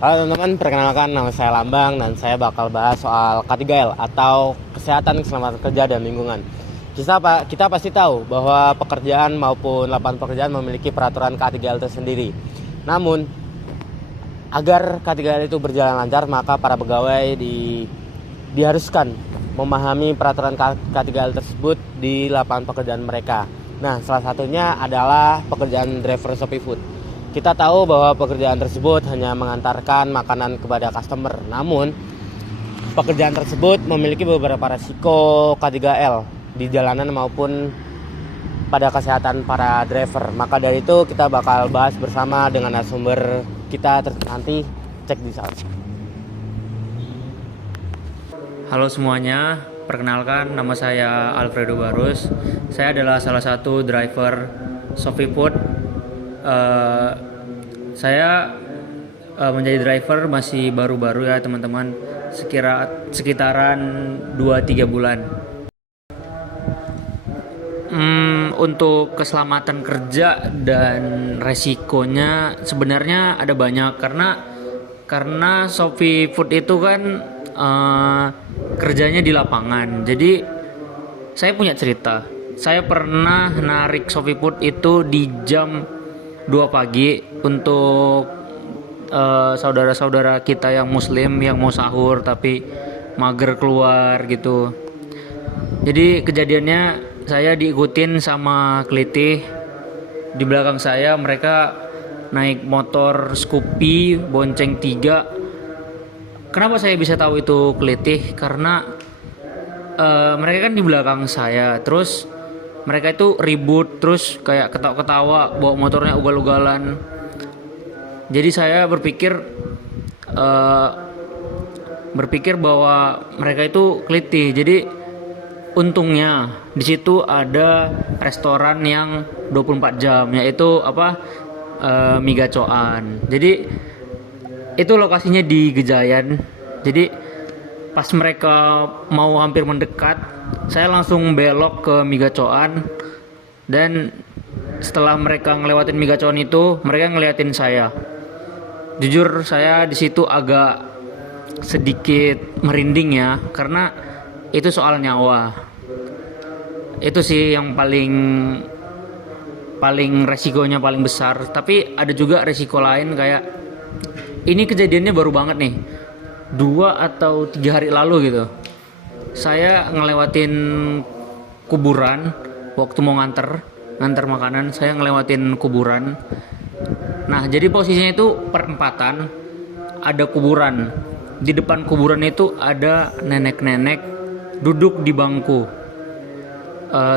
Halo teman-teman, perkenalkan nama saya Lambang dan saya bakal bahas soal K3L atau Kesehatan Keselamatan Kerja dan Lingkungan. Kita pasti tahu bahwa pekerjaan maupun lapangan pekerjaan memiliki peraturan K3L tersendiri. Namun, agar K3L itu berjalan lancar, maka para pegawai diharuskan memahami peraturan K3L tersebut di lapangan pekerjaan mereka. Nah, salah satunya adalah pekerjaan driver Shopee Food. Kita tahu bahwa pekerjaan tersebut hanya mengantarkan makanan kepada customer. Namun, pekerjaan tersebut memiliki beberapa resiko K3L di jalanan maupun pada kesehatan para driver. Maka dari itu kita bakal bahas bersama dengan narasumber kita nanti. Cek di sana. Halo semuanya, perkenalkan nama saya Alfredo Barus. Saya adalah salah satu driver Shopee Food. Saya menjadi driver masih baru-baru ya teman-teman, sekitaran 2-3 bulan. Untuk keselamatan kerja dan resikonya sebenarnya ada banyak karena Shopee Food itu kan kerjanya di lapangan. Jadi saya punya cerita. Saya pernah narik Shopee Food itu di jam 2 pagi untuk saudara-saudara kita yang muslim yang mau sahur tapi mager keluar gitu. Jadi kejadiannya saya diikutin sama kelitih. Di belakang saya mereka naik motor Scoopy bonceng 3. Kenapa saya bisa tahu itu kelitih? Karena mereka kan di belakang saya. Terus mereka itu ribut, terus kayak ketawa-ketawa, bawa motornya ugal-ugalan. Jadi saya berpikir bahwa mereka itu kelitih. Jadi untungnya di situ ada restoran yang 24 jam, yaitu mie gacoan. Jadi itu lokasinya di Gejayan. Jadi pas mereka mau hampir mendekat, saya langsung belok ke mie gacoan. Dan setelah mereka ngelewatin mie gacoan itu, mereka ngeliatin saya. Jujur saya di situ agak sedikit merinding ya, karena itu soal nyawa. Itu sih yang paling resikonya paling besar. Tapi ada juga resiko lain, kayak ini kejadiannya baru banget nih, 2 atau 3 hari lalu gitu. Saya ngelewatin kuburan waktu mau nganter makanan. Saya ngelewatin kuburan. Nah, jadi posisinya itu perempatan, ada kuburan. Di depan kuburan itu ada nenek-nenek duduk di bangku.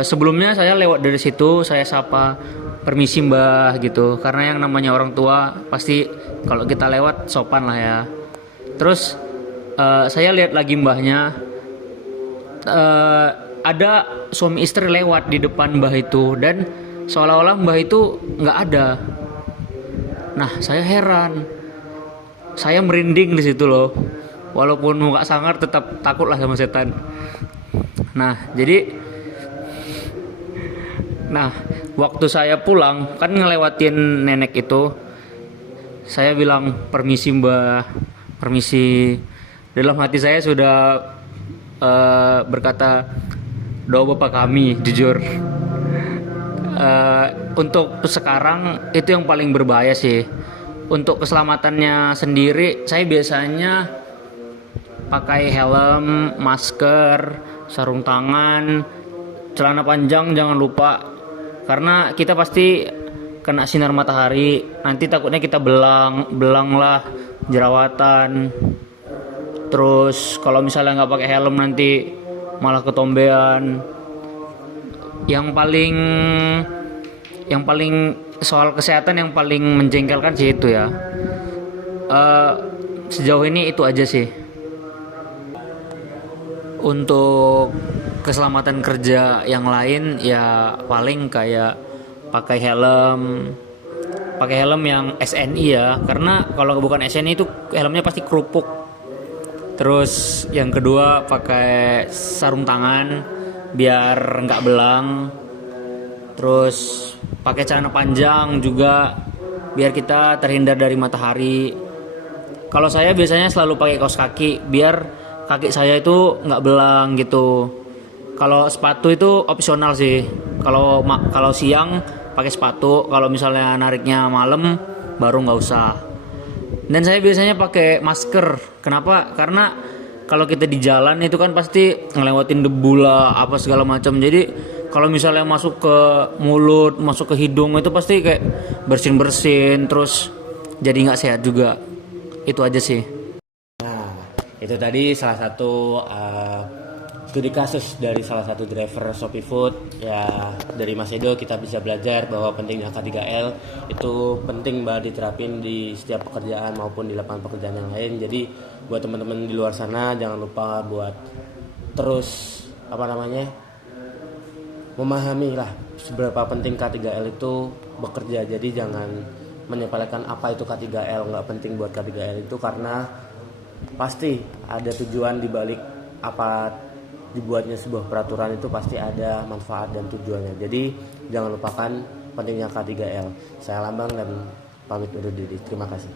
Sebelumnya saya lewat dari situ, saya sapa, permisi mbah gitu, karena yang namanya orang tua pasti kalau kita lewat sopan lah ya. Terus saya lihat lagi mbahnya, ada suami istri lewat di depan mbah itu, dan seolah-olah mbah itu nggak ada. Nah, saya heran, saya merinding di situ loh, walaupun muka sangar tetap takut lah sama setan. Nah, waktu saya pulang kan ngelewatin nenek itu, saya bilang permisi mbah, permisi. Dalam hati saya sudah berkata, doa bapak kami, jujur. Untuk sekarang itu yang paling berbahaya sih. Untuk keselamatannya sendiri, saya biasanya pakai helm, masker, sarung tangan, celana panjang jangan lupa, karena kita pasti kena sinar matahari. Nanti takutnya kita belang lah, jerawatan. Terus kalau misalnya nggak pakai helm nanti malah ketombean. Yang paling soal kesehatan yang paling menjengkelkan sih itu ya. Sejauh ini itu aja sih. Untuk keselamatan kerja yang lain ya paling kayak pakai helm yang SNI ya, karena kalau bukan SNI itu helmnya pasti kerupuk. Terus yang kedua pakai sarung tangan biar nggak belang. Terus pakai celana panjang juga biar kita terhindar dari matahari. Kalau saya biasanya selalu pakai kaos kaki biar kaki saya itu nggak belang gitu. Kalau sepatu itu opsional sih. Kalau siang pakai sepatu, kalau misalnya nariknya malam baru nggak usah. Dan saya biasanya pakai masker. Kenapa? Karena kalau kita di jalan itu kan pasti ngelewatin debu lah, apa segala macam. Jadi kalau misalnya masuk ke mulut, masuk ke hidung itu pasti kayak bersin-bersin, terus jadi nggak sehat juga. Itu aja sih. Nah, itu tadi salah satu studi kasus dari salah satu driver Shopee Food. Ya, dari Mas Edo kita bisa belajar bahwa pentingnya K3L itu penting banget diterapin di setiap pekerjaan maupun di lapangan pekerjaan yang lain. Jadi buat teman-teman di luar sana jangan lupa buat terus memahami lah seberapa penting K3L itu bekerja. Jadi jangan menyepelekan apa itu K3L, nggak penting buat K3L itu, karena pasti ada tujuan di balik apa dibuatnya sebuah peraturan, itu pasti ada manfaat dan tujuannya. Jadi jangan lupakan pentingnya K3L. Saya Lambang dan pamit undur diri. Terima kasih.